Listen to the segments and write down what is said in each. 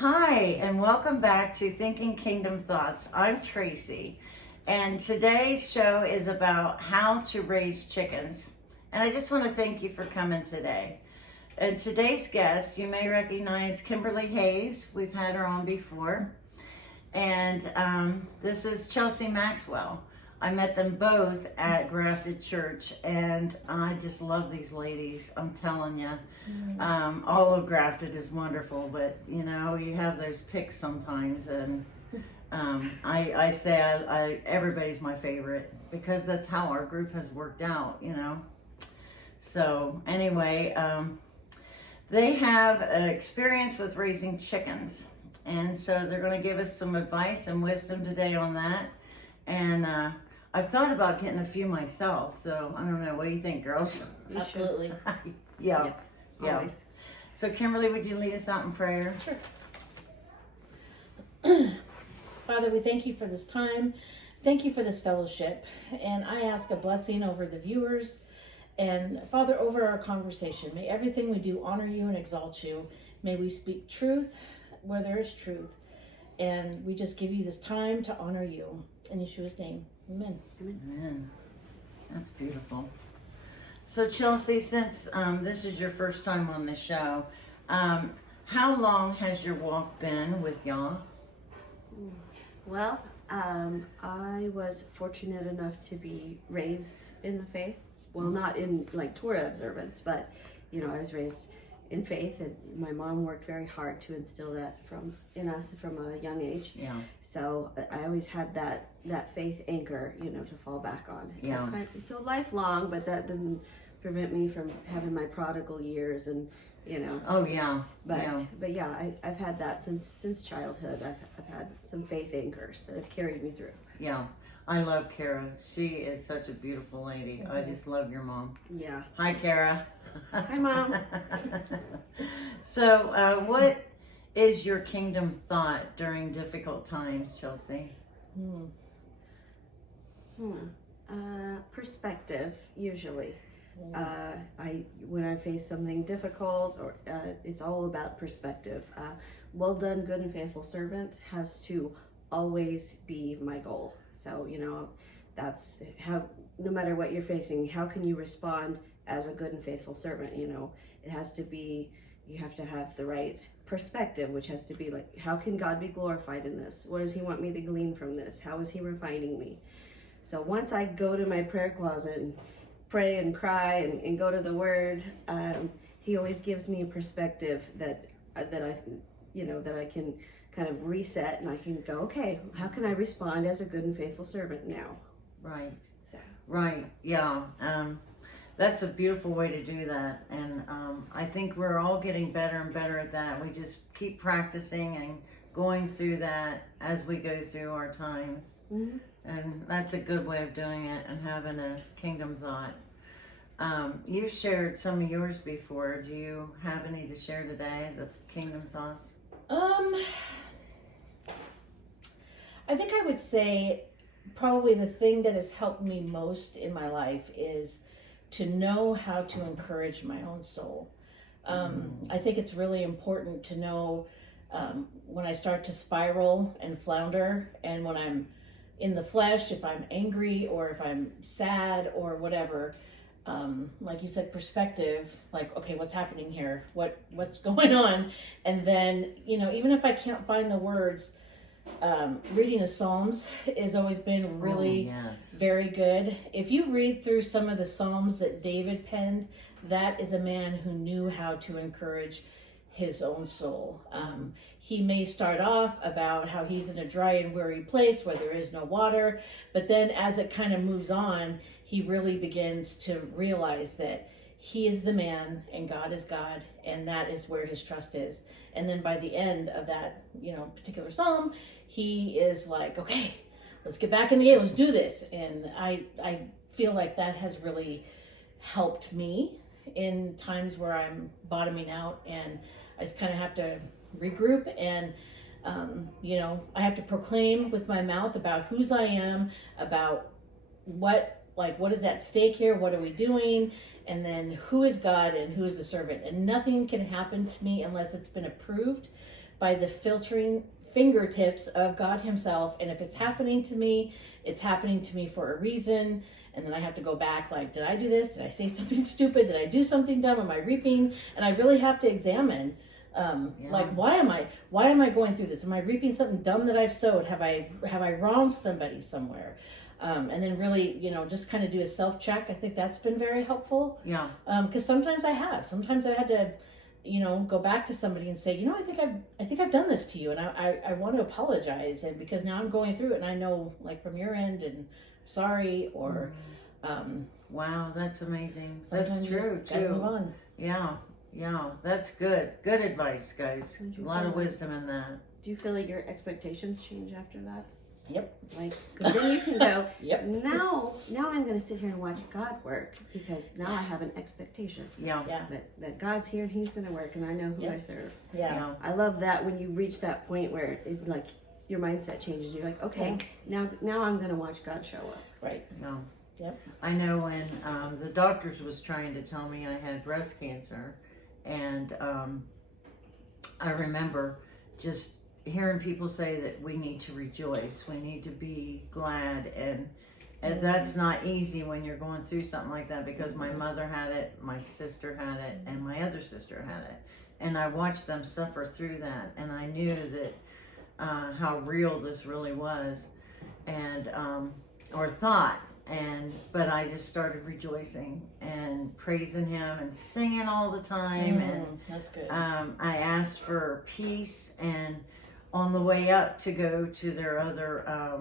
Hi, and welcome back to Thinking Kingdom Thoughts. I'm Tracy, and today's show is about how to raise chickens. And I just want to thank you for coming today. And today's guest, you may recognize Kimberly Hayes. We've had her on before. And this is Chelsea Maxwell. I met them both at Grafted Church, and I just love these ladies. I'm telling you, all of Grafted is wonderful, but you know, you have those picks sometimes, and I say everybody's my favorite because that's how our group has worked out, you know. So anyway, they have experience with raising chickens, and so they're going to give us some advice and wisdom today on that. And I've thought about getting a few myself, so I don't know. What do you think, girls? Absolutely. Yeah. Yes, Yeah. always. So, Kimberly, would you lead us out in prayer? Sure. Father, we thank you for this time. Thank you for this fellowship. And I ask a blessing over the viewers and, Father, over our conversation. May everything we do honor you and exalt you. May we speak truth where there is truth. And we just give you this time to honor you. In Yeshua's name, amen. Amen. That's beautiful. So, Chelsea, since this is your first time on the show, how long has your walk been with Yah? Well, I was fortunate enough to be raised in the faith. Well, not in like Torah observance, but you know, I was raised in faith, and my mom worked very hard to instill that in us from a young age. Yeah. So I always had that faith anchor, you know, to fall back on. Yeah. So lifelong, but that didn't prevent me from having my prodigal years, and you know. Oh yeah. But yeah, I've had that since childhood. I've had some faith anchors that have carried me through. Yeah. I love Kara. She is such a beautiful lady. I just love your mom. Yeah. Hi, Kara. Hi, Mom. So, what is your kingdom thought during difficult times, Chelsea? Perspective, usually. When I face something difficult, or it's all about perspective. Well done, good and faithful servant has to always be my goal. So, you know, that's how, no matter what you're facing, how can you respond as a good and faithful servant? You know, it has to be, you have to have the right perspective, which has to be like, how can God be glorified in this? What does he want me to glean from this? How is he refining me? So once I go to my prayer closet and pray and cry and go to the word, he always gives me a perspective that I can kind of reset, and I can go, okay, how can I respond as a good and faithful servant now? Right. So. Right. Yeah. That's a beautiful way to do that. And I think we're all getting better and better at that. We just keep practicing and going through that as we go through our times. Mm-hmm. And that's a good way of doing it and having a kingdom thought. You've shared some of yours before. Do you have any to share today, the kingdom thoughts? I think I would say probably the thing that has helped me most in my life is to know how to encourage my own soul. I think it's really important to know when I start to spiral and flounder, and when I'm in the flesh, if I'm angry or if I'm sad or whatever, like you said, perspective, like, okay, what's happening here? What's going on? And then, you know, even if I can't find the words, reading the Psalms has always been really very good. If you read through some of the Psalms that David penned, that is a man who knew how to encourage his own soul. He may start off about how he's in a dry and weary place where there is no water, but then as it kind of moves on, he really begins to realize that he is the man and God is God, and that is where his trust is. And then by the end of that, you know, particular psalm, he is like, okay, let's get back in the game, let's do this. And I feel like that has really helped me in times where I'm bottoming out, and I just kind of have to regroup and you know, I have to proclaim with my mouth about whose I am, about what is at stake here, what are we doing, and then who is God and who is the servant. And nothing can happen to me unless it's been approved by the filtering fingertips of God himself. And if it's happening to me, it's happening to me for a reason. And then I have to go back, like, did I do this? Did I say something stupid? Did I do something dumb? Am I reaping? And I really have to examine, like, why am I going through this? Am I reaping something dumb that I've sowed? Have I wronged somebody somewhere? And then really, you know, just kind of do a self-check. I think that's been very helpful. Yeah. Because sometimes I had to, you know, go back to somebody and say, you know, I think I've done this to you, and I want to apologize, and because now I'm going through it, and I know, like, from your end, and sorry, or wow, that's amazing. That's true gotta move too. on. Yeah, that's good. Good advice, guys. A lot of wisdom in that. Do you feel like your expectations change after that? Yep. Like, because then you can go, Yep. now I'm going to sit here and watch God work, because now I have an expectation Yeah. that God's here and he's going to work, and I know who Yep. I serve. Yeah. I love that when you reach that point where it, like, your mindset changes. You're like, okay, now I'm going to watch God show up. Right. No. Yep. I know when the doctors was trying to tell me I had breast cancer, and I remember just hearing people say that we need to rejoice, we need to be glad, and that's not easy when you're going through something like that, because my mother had it, my sister had it, and my other sister had it, and I watched them suffer through that, and I knew that how real this really was, and or thought. But I just started rejoicing and praising him and singing all the time. And that's good. I asked for peace, and on the way up to go to their other,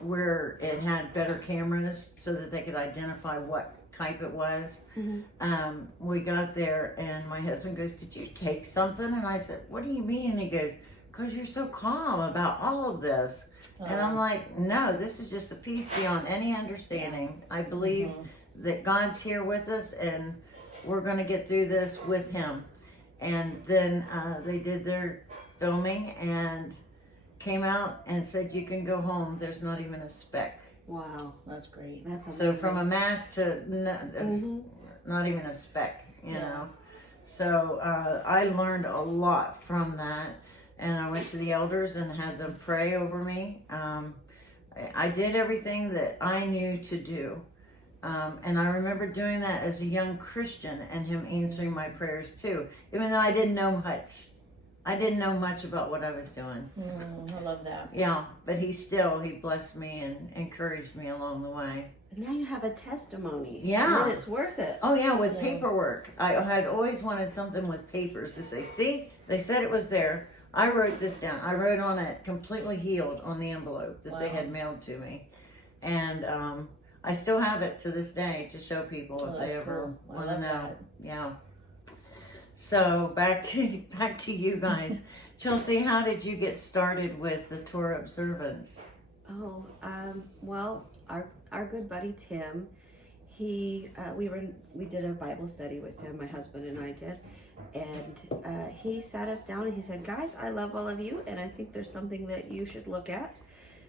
where it had better cameras so that they could identify what type it was. We got there, and my husband goes, "Did you take something?" And I said, "What do you mean?" And he goes, "Because you're so calm about all of this." And I'm like, no, this is just a peace beyond any understanding. I believe that God's here with us, and we're going to get through this with him. And then they did their filming and came out and said, "You can go home. There's not even a speck." Wow. That's great. That's amazing. So from a mass to not even a speck, you know. So I learned a lot from that. And I went to the elders and had them pray over me. I did everything that I knew to do. And I remember doing that as a young Christian, and him answering my prayers too, even though I didn't know much. I didn't know much about what I was doing. I love that. Yeah, but he blessed me and encouraged me along the way. Now you have a testimony. Yeah. And it's worth it. Oh yeah, with paperwork. I had always wanted something with papers to say, "See, they said it was there. I wrote this down." I wrote on it, "completely healed," on the envelope that they had mailed to me. And I still have it to this day to show people if they ever want to know. That. Yeah. So back to you guys. Chelsea, how did you get started with the Torah observance? Oh, well, our good buddy Tim, we did a Bible study with him, my husband and I did, and he sat us down and he said, "Guys, I love all of you, and I think there's something that you should look at."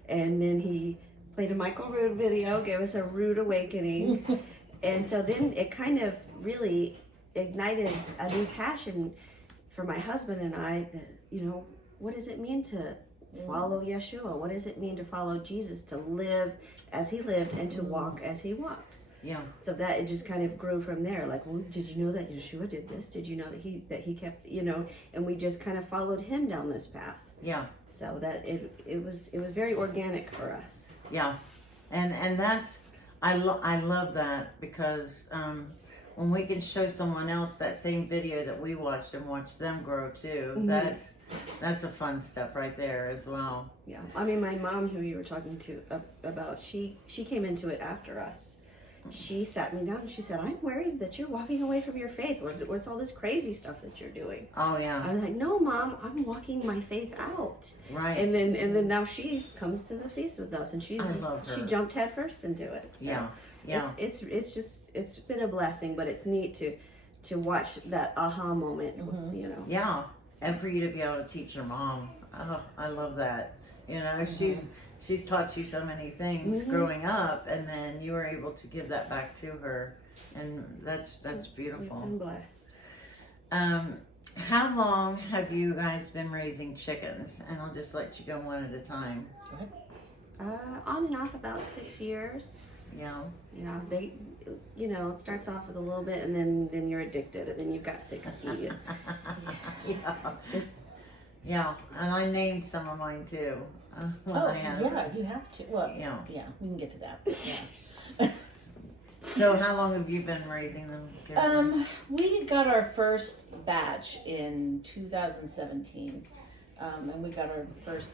And then he played a Michael Rood video, gave us a rude awakening, and so then it kind of really ignited a new passion for my husband and I. You know, what does it mean to follow Yeshua? What does it mean to follow Jesus, to live as he lived and to walk as he walked? Yeah. So that it just kind of grew from there. Like, well, did you know that Yeshua did this? Did you know that he kept, you know? And we just kind of followed him down this path. Yeah. So that it was very organic for us. Yeah, and that's I love that, because when we can show someone else that same video that we watched and watch them grow too, that's a fun step right there as well. Yeah, I mean, my mom, who you were talking to about, she came into it after us. She sat me down and she said, "I'm worried that you're walking away from your faith. What's all this crazy stuff that you're doing?" Oh yeah. I was like, "No, Mom, I'm walking my faith out." Right. And then now she comes to the feast with us, and she jumped head first into it. So yeah. It's been a blessing, but it's neat to watch that aha moment. You know. Yeah. And for you to be able to teach your mom, oh, I love that. You know, she's taught you so many things growing up, and then you were able to give that back to her, and that's beautiful. We've been blessed. How long have you guys been raising chickens? And I'll just let you go one at a time. On and off about 6 years. Yeah. Yeah, they, it starts off with a little bit, and then you're addicted, and then you've got 60. Yeah. Yeah, and I named some of mine too. Yeah, you have to. Well, Yeah. We can get to that. But yeah. So how long have you been raising them? We got our first batch in 2017, and we got our first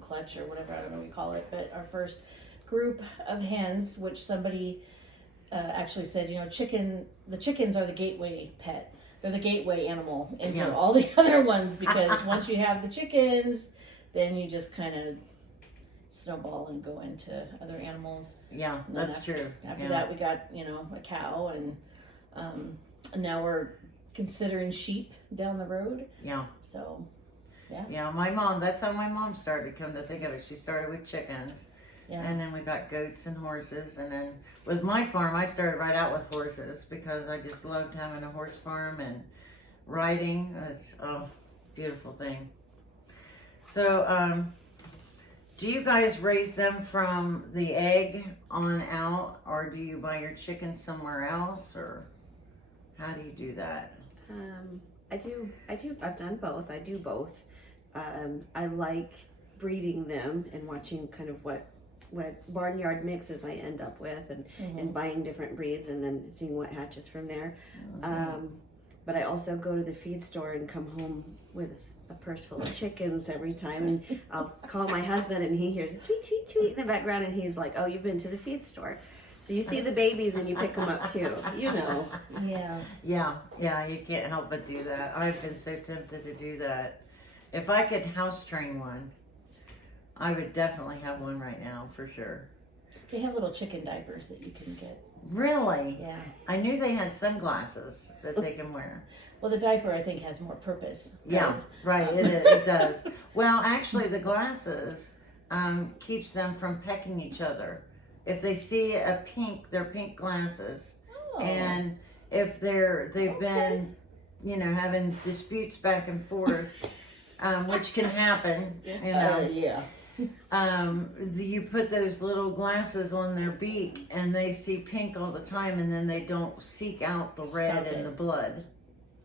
clutch or whatever, I don't know what you call it, but our first group of hens, which somebody actually said, the chickens are the gateway pet. They're the gateway animal into all the other ones, because once you have the chickens, then you just kind of snowball and go into other animals. Yeah, that's true. After that, we got, a cow, and now we're considering sheep down the road. Yeah. So, yeah. Yeah, that's how my mom started, come to think of it. She started with chickens. Yeah. And then we got goats and horses. And then with my farm, I started right out with horses because I just loved having a horse farm and riding. It's a beautiful thing. So, do you guys raise them from the egg on out, or do you buy your chickens somewhere else, or how do you do that? I've done both. I do both. I like breeding them and watching kind of what barnyard mixes I end up with, and buying different breeds and then seeing what hatches from there. But I also go to the feed store and come home with a purse full of chickens every time, and I'll call my husband and he hears a tweet, tweet, tweet in the background, and he's like, "Oh, you've been to the feed store." So you see the babies and you pick them up too, Yeah, you can't help but do that. I've been so tempted to do that. If I could house train one, I would definitely have one right now, for sure. They have little chicken diapers that you can get. Really? Yeah. I knew they had sunglasses that they can wear. Well, the diaper, I think, has more purpose. Yeah, right, it does. Well, actually, the glasses keeps them from pecking each other. If they see they're pink glasses. Oh. And if they've been, having disputes back and forth, which can happen, you put those little glasses on their beak and they see pink all the time, and then they don't seek out the red and the blood.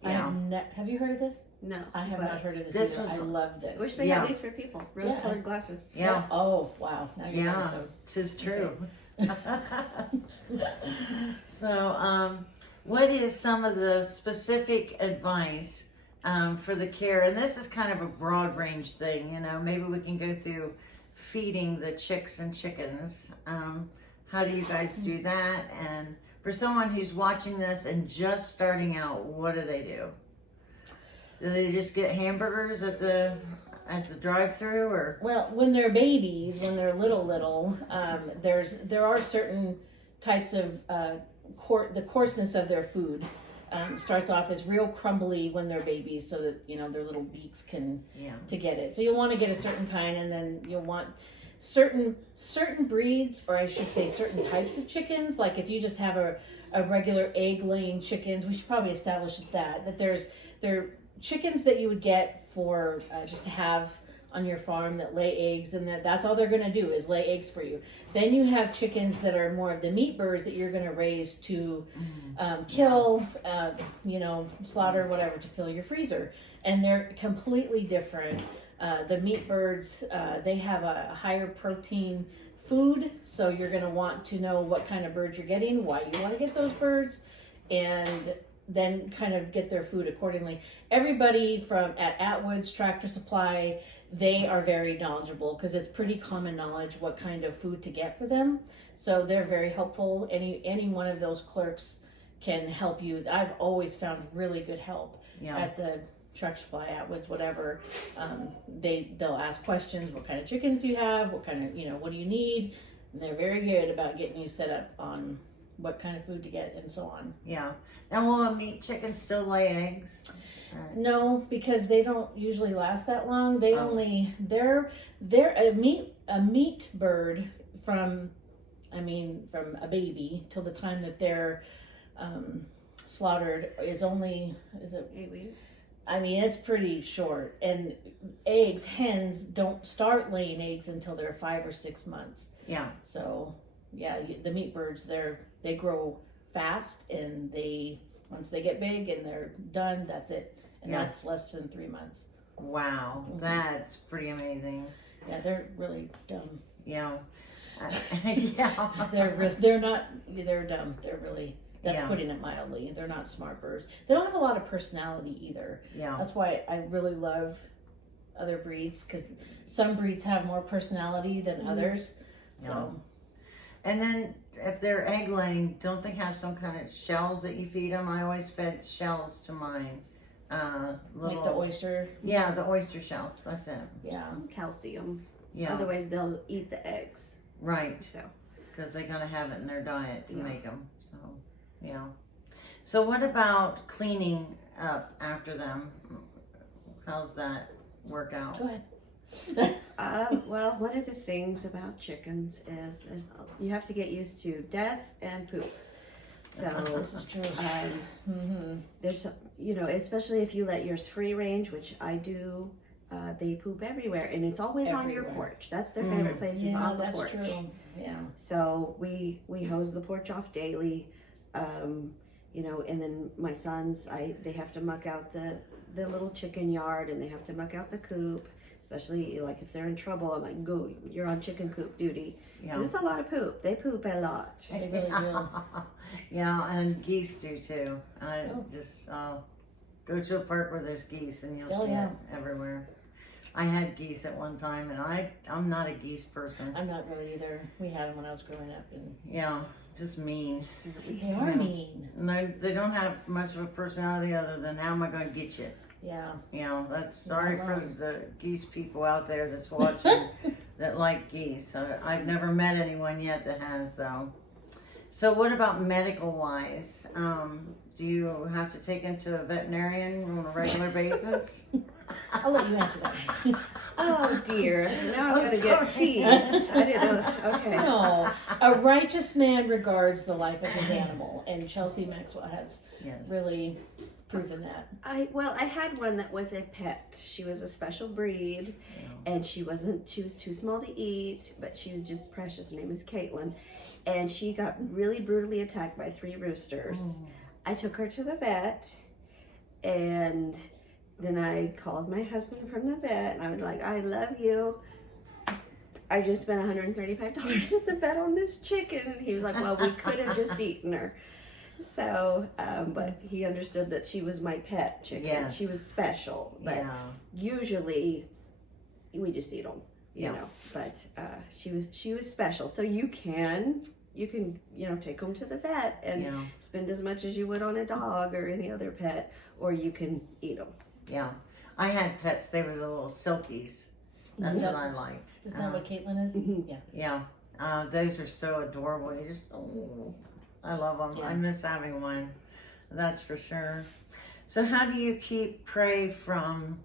Yeah. Have you heard of this? No. I have not heard of this either. I love this. I wish they had these for people. Rose-colored glasses. Yeah. Oh, wow. Now you're this is true. Okay. So, what is some of the specific advice for the care? And this is kind of a broad range thing, maybe we can go through feeding the chicks and chickens. How do you guys do that? And for someone who's watching this and just starting out, what do they do? Do they just get hamburgers at the drive-through, or? Well, when they're babies, when they're little, there are certain types of the coarseness of their food starts off as real crumbly when they're babies, so that their little beaks can to get it. So you'll want to get a certain kind, and then you'll want certain breeds, or I should say certain types of chickens. Like if you just have a regular egg-laying chickens, we should probably establish that there are chickens that you would get for just to have on your farm that lay eggs, and that's all they're going to do is lay eggs for you. Then you have chickens that are more of the meat birds that you're going to raise to kill, slaughter, whatever, to fill your freezer. And they're completely different. The meat birds, they have a higher protein food, so you're going to want to know what kind of birds you're getting, why you want to get those birds, and then kind of get their food accordingly. Everybody at Atwood's Tractor Supply, they are very knowledgeable because it's pretty common knowledge what kind of food to get for them. So they're very helpful. Any one of those clerks can help you. I've always found really good help at the Tractor Supply, Atwood's, whatever. They'll ask questions. What kind of chickens do you have? What kind of, what do you need? And they're very good about getting you set up on what kind of food to get and so on. Yeah. Now, will a meat chicken still lay eggs? No, because they don't usually last that long. They're a meat bird from a baby till the time that they're slaughtered is it 8 weeks? I mean, it's pretty short. And eggs, hens don't start laying eggs until they're 5 or 6 months. Yeah. So, yeah, the meat birds, they grow fast, and once they get big and they're done, that's it. And Yeah. that's less than 3 months. Wow, that's pretty amazing. Yeah, they're really dumb. Yeah. Yeah. They're dumb. They're really, that's Yeah. putting it mildly. They're not smart birds. They don't have a lot of personality either. Yeah. That's why I really love other breeds, because some breeds have more personality than others. So, And then if they're egg laying, don't they have some kind of shells that you feed them? I always fed shells to mine. like the oyster. Yeah, the oyster shells. That's it. Yeah. Some calcium. Yeah. Otherwise, they'll eat the eggs. Right. So, Because they gotta have it in their diet to Yeah. make them. So, yeah. So what about cleaning up after them? How's that work out? Go ahead. well, one of the things about chickens is you have to get used to death and poop. So This is true. there's, especially if you let yours free range, which I do, they poop everywhere, and it's always on your Everywhere. porch. That's their favorite place, is Yeah, on the that's porch. true. Yeah. So we hose the porch off daily, and then my sons, they have to muck out the little chicken yard, and they have to muck out the coop. Especially like if they're in trouble, I'm like, go, you're on chicken coop duty. Yeah. It's a lot of poop. They poop a lot. They really do. Yeah, and geese do too. I Oh. just go to a park where there's geese and you'll Oh, see yeah. it everywhere. I had geese at one time, and I'm not a geese person. I'm not really either. We had them when I was growing up, and Yeah, just mean. they are mean. And they don't have much of a personality other than how am I going to get you? Yeah. You know, that's sorry Not for wrong. the geese people out there that's watching that like geese. I've never met anyone yet that has, though. So what about medical wise? Do you have to take them to a veterinarian on a regular basis? I'll let you answer that. Oh dear, now I'm I'm going to sorry. get teased. I didn't know. Okay. No, a righteous man regards the life of his animal, and Chelsea Maxwell has Yes. really proven that. I had one that was a pet. She was a special breed, and she was too small to eat, but she was just precious. Her name was Caitlin, and she got really brutally attacked by 3 roosters. I took her to the vet, and then I called my husband from the vet, and I was like, I love you. I just spent $135 at the vet on this chicken. And he was like, well, we could have just eaten her. So, but he understood that she was my pet chicken. Yes. She was special. But Yeah. usually we just eat them, you know. But she was special. So you can take them to the vet and Yeah. spend as much as you would on a dog or any other pet, or you can eat them. Yeah. I had pets. They were the little silkies. That's what I liked. Isn't that what Caitlin is? Yeah. Yeah. Those are so adorable. You just, I love them. Yeah. I miss having one. That's for sure. So how do you keep prey from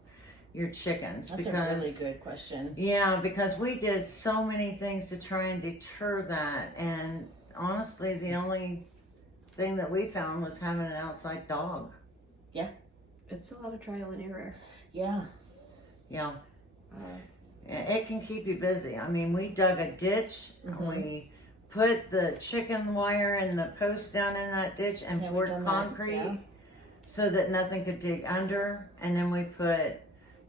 your chickens? That's a really good question. Yeah, because we did so many things to try and deter that. And honestly, the only thing that we found was having an outside dog. It's a lot of trial and error. Yeah. Yeah. It can keep you busy. I mean, we dug a ditch. Mhm. We put the chicken wire and the post down in that ditch and Yeah, we've poured done that, concrete yeah. so that nothing could dig under. And then we put,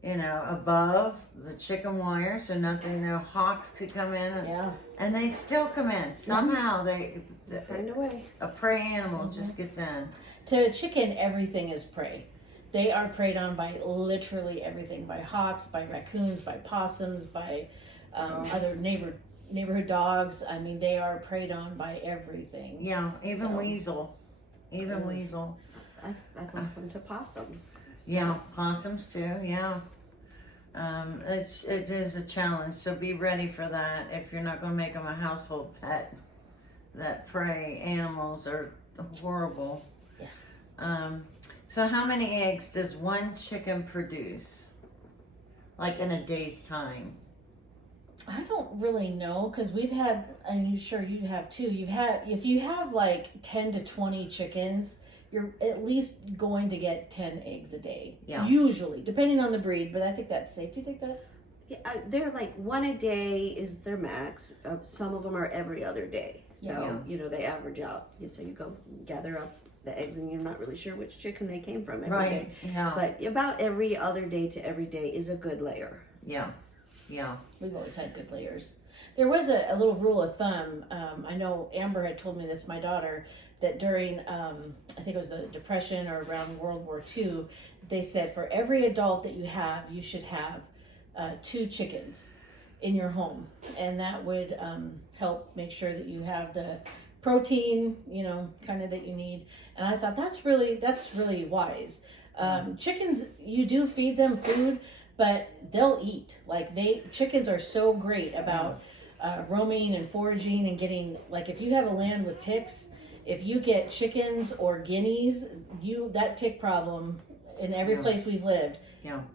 above the chicken wire so nothing, no hawks could come in. Yeah. And they still come in. Somehow Find a way. a prey animal just gets in. To a chicken, everything is prey. They are preyed on by literally everything, by hawks, by raccoons, by possums, by other neighborhood dogs. I mean, they are preyed on by everything. Yeah, even So- weasel. Even weasel. I've lost them to possums. Yeah, possums too, yeah. It is a challenge, so be ready for that if you're not going to make them a household pet. That prey animals are horrible. Yeah. So how many eggs does one chicken produce? Like in a day's time? I don't really know, because we've had, I'm sure you have too. If you have like 10 to 20 chickens, you're at least going to get 10 eggs a day. Yeah. Usually, depending on the breed, but I think that's safe. Do you think that's? Yeah, they're like one a day is their max. Some of them are every other day. So, they average out. So you go gather up the eggs and you're not really sure which chicken they came from every day. Yeah. But about every other day to every day is a good layer. Yeah. Yeah. We've always had good layers. There was a little rule of thumb. I know Amber had told me this, my daughter, that during, I think it was the Depression or around World War II, they said for every adult that you have, you should have 2 chickens in your home. And that would help make sure that you have the protein, kind of that you need. And I thought that's really wise. Chickens, you do feed them food, but they'll eat. Like chickens are so great about roaming and foraging and getting, like if you have a land with ticks, if you get chickens or guineas, that tick problem in every place we've lived,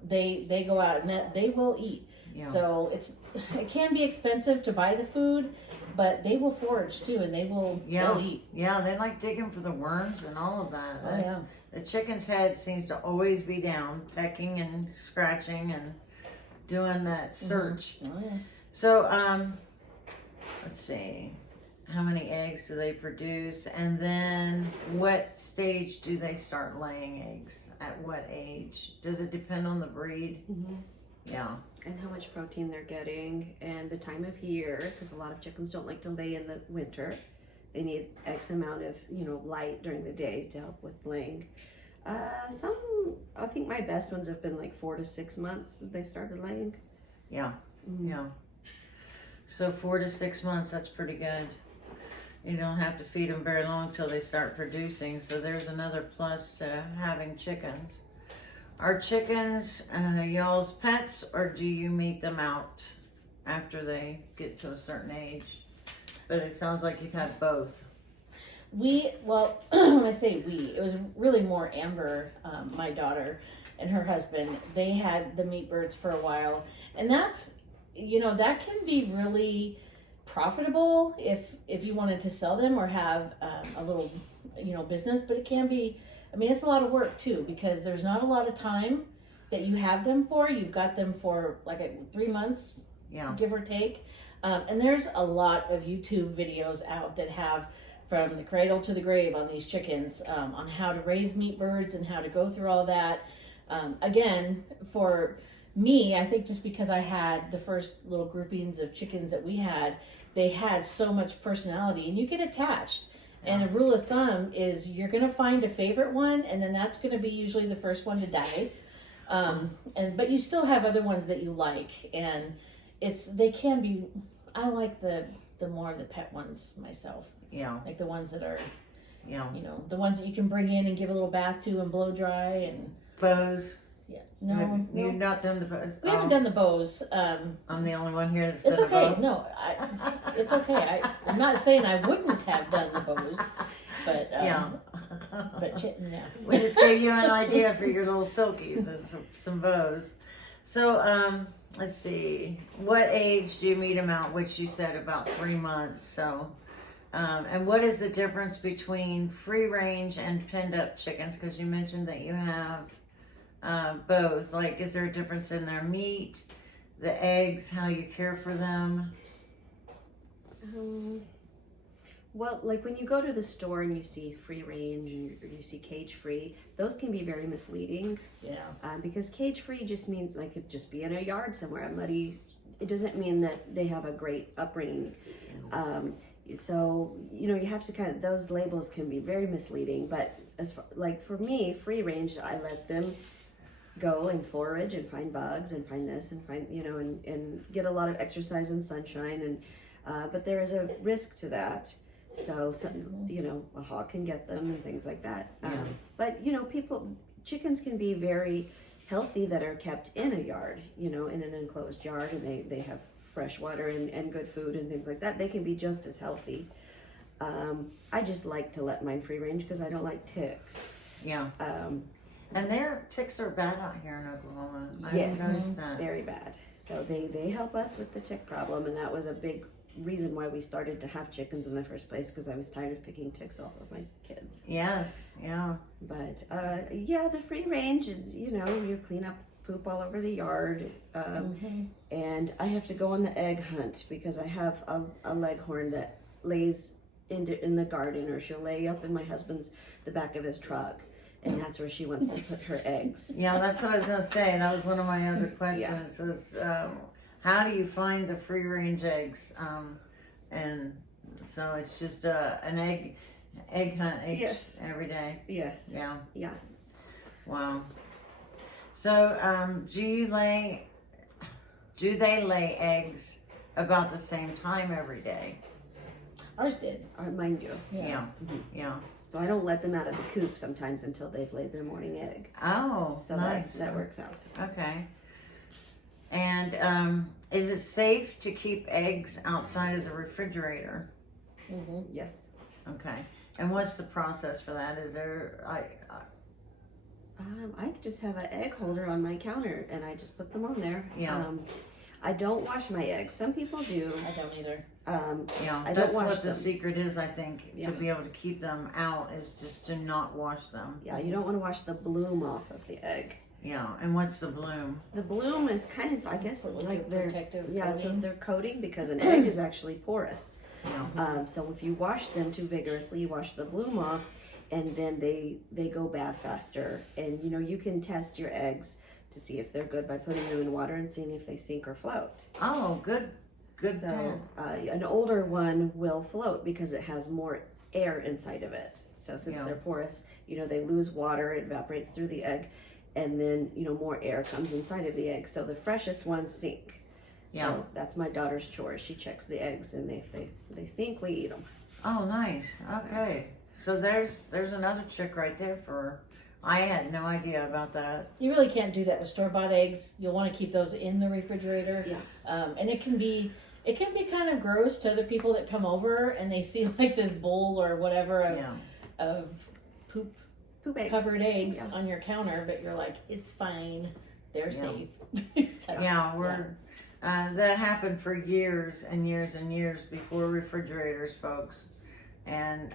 they go out and they will eat. Yeah. So it can be expensive to buy the food, but they will forage too, and they'll eat. Yeah, they like digging for the worms and all of that. The chicken's head seems to always be down, pecking and scratching and doing that search. Mm-hmm. Oh, yeah. So, let's see. How many eggs do they produce? And then what stage do they start laying eggs? At what age? Does it depend on the breed? Mm-hmm. Yeah. And how much protein they're getting and the time of year, because a lot of chickens don't like to lay in the winter. They need X amount of, light during the day to help with laying. I think my best ones have been like 4 to 6 months that they started laying. Yeah. Mm-hmm. Yeah. So 4 to 6 months, that's pretty good. You don't have to feed them very long till they start producing. So there's another plus to having chickens. Are chickens y'all's pets, or do you meet them out after they get to a certain age? But it sounds like you've had both. When I say it was really more Amber, my daughter, and her husband. They had the meat birds for a while, and that's, that can be really profitable if you wanted to sell them or have a little, business. But it can be, it's a lot of work too, because there's not a lot of time that you have them for. You've got them for like 3 months, give or take. And there's a lot of YouTube videos out that have from the cradle to the grave on these chickens, on how to raise meat birds and how to go through all that. Again, for me, I think just because I had the first little groupings of chickens that we had, they had so much personality and you get attached. And a rule of thumb is you're going to find a favorite one, and then that's going to be usually the first one to die. But you still have other ones that you like, and they can be. I like the more of the pet ones myself. Yeah. Like the ones that are, the ones that you can bring in and give a little bath to and blow dry and. Bows. Yeah. You've not done the bows? We haven't done the bows. I'm the only one here that's it's done okay. a bow. No, it's okay. I'm not saying I wouldn't have done the bows, but We just gave you an idea for your little silkies. There's some bows. So let's see. What age do you meet them out? Which you said about 3 months. So. And what is the difference between free range and pinned up chickens? Because you mentioned that you have both. Like, is there a difference in their meat, the eggs, how you care for them? Well, like when you go to the store and you see free range and you see cage free, those can be very misleading. Yeah. Because cage free just means like it just be in a yard somewhere, muddy. It doesn't mean that they have a great upbringing. So, you have to those labels can be very misleading, but as far, like for me, free range, I let them go and forage and find bugs and find this and find, and get a lot of exercise and sunshine. And, but there is a risk to that. So, a hawk can get them and things like that. But, chickens can be very healthy that are kept in a yard, in an enclosed yard, and they have fresh water and good food and things like that. They can be just as healthy. I just like to let mine free range because I don't like ticks. Yeah. And their ticks are bad out here in Oklahoma. Yes, I noticed that. Very bad. So they help us with the tick problem, and that was a big reason why we started to have chickens in the first place, because I was tired of picking ticks off of my kids. Yes, yeah. But yeah, the free range, you know, you clean up poop all over the yard. And I have to go on the egg hunt because I have a leghorn that lays in the garden, or she'll lay up in my husband's, the back of his truck. And that's where she wants to put her eggs. Yeah, that's what I was going to say. That was one of my other questions was, how do you find the free range eggs? And so it's just an egg hunt Yes. every day. Yes. Yeah. Yeah. Wow. So do they lay eggs about the same time every day? Ours did. Mine do. Yeah. Yeah. So I don't let them out of the coop sometimes until they've laid their morning egg. Oh, So nice. that works out. Okay. And is it safe to keep eggs outside of the refrigerator? Yes. Okay. And what's the process for that? Is there I just have an egg holder on my counter and I just put them on there. Yeah. I don't wash my eggs. Some people do. I don't either. yeah, I don't that's wash what the them. secret is, I think, Yeah. to be able to keep them out is just to not wash them. Yeah, you don't want to wash the bloom off of the egg. Yeah. And what's the bloom? The bloom is kind of, I guess, like their protective it's coating. their coating, because an egg is actually porous. Yeah. So if you wash them too vigorously, you wash the bloom off, and then they go bad faster. And you know, you can test your eggs to see if they're good by putting them in water and seeing if they sink or float. Oh, good. Good. So an older one will float because it has more air inside of it. So since Yeah. they're porous, you know, they lose water, it evaporates through the egg, and then, you know, more air comes inside of the egg. So the freshest ones sink. Yeah. So that's my daughter's chore. She checks the eggs, and if they sink, we eat them. Oh, nice. Okay. So there's another trick right there for. I had no idea about that. You really can't do that with store-bought eggs. You'll want to keep those in the refrigerator. Yeah. And it can be kind of gross to other people that come over and they see like this bowl or whatever of poop Poop eggs. covered eggs Yeah. on your counter, but you're like, it's fine. They're safe. So, That happened for years and years and years before refrigerators, folks. And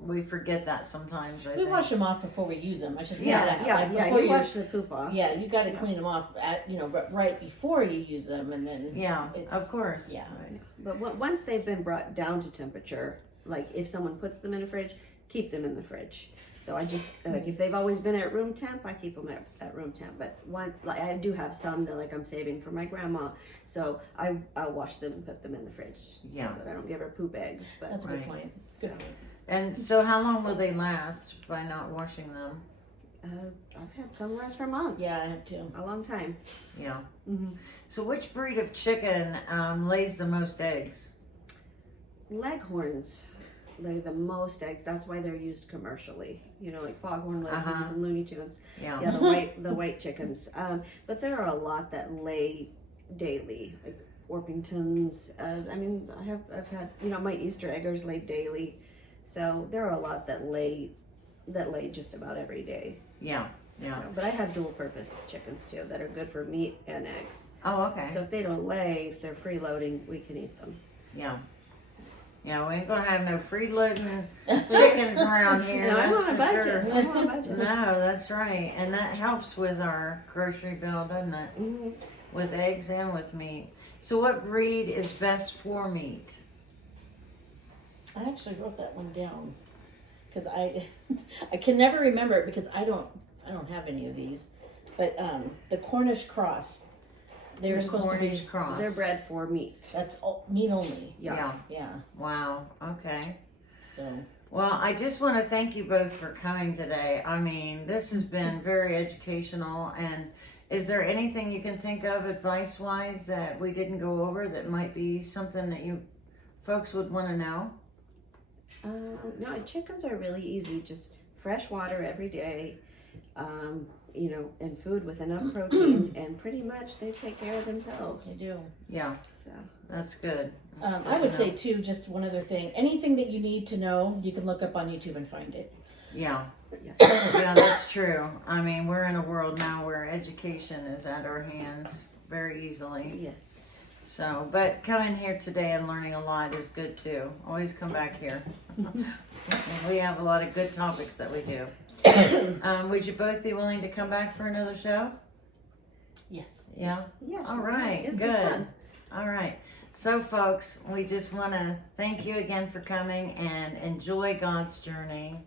we forget that sometimes. I We think. wash them off before we use them. I should say Yes. that. Yeah, Like, yeah, before you wash the poop off. Yeah, you got to clean them off at right before you use them, and then Yeah, it's- of course. yeah. But once they've been brought down to temperature, like if someone puts them in the fridge, keep them in the fridge. So I just, like if they've always been at room temp, I keep them at room temp. But once, like I do have some that like I'm saving for my grandma, so I'll wash them and put them in the fridge. Yeah. So that I don't give her poop eggs. But That's a good Right. point. So, Good point. And so how long will they last by not washing them? I've had some last for months. Yeah, I have too. A long time. Yeah. Mm-hmm. So which breed of chicken lays the most eggs? Leghorns lay the most eggs. That's why they're used commercially. You know, like foghorn leghorn from Looney Tunes. Yeah. Yeah, the white chickens. But there are a lot that lay daily, like Orpingtons. I mean, I've had, you know, my Easter eggers lay daily. So there are a lot that lay just about every day. Yeah. Yeah. So, but I have dual purpose chickens too that are good for meat and eggs. Oh, okay. So if they don't lay, if they're freeloading, we can eat them. Yeah. Yeah, we ain't gonna have no freeloading chickens around here. No, I'm that's on a for budget. sure. I'm on a budget. No, that's right. And that helps with our grocery bill, doesn't it? Mm-hmm. With eggs and with meat. So what breed is best for meat? I actually wrote that one down because I can never remember it because I don't have any of these. But the Cornish cross, they're The supposed to Cornish be. cross. They're bred for meat. That's meat only. Yeah. Yeah. Wow. Okay. So Well, I just want to thank you both for coming today. I mean, this has been very educational. And is there anything you can think of advice-wise that we didn't go over that might be something that you folks would want to know? No, chickens are really easy. Just fresh water every day, you know, and food with enough protein, and pretty much they take care of they themselves. do. Yeah, So that's good. I would say too, just one other thing. Anything that you need to know, you can look up on YouTube and find it. Yeah. yes. Yeah, that's true. I mean, we're in a world now where education is at our hands very easily. Yes. So, but coming here today and learning a lot is good too. Always come back here. We have a lot of good topics that we do. Would you both be willing to come back for another show? Yes. Yeah? Yeah. All right, This is good. fun. All right. So, folks, we just want to thank you again for coming and enjoy God's journey.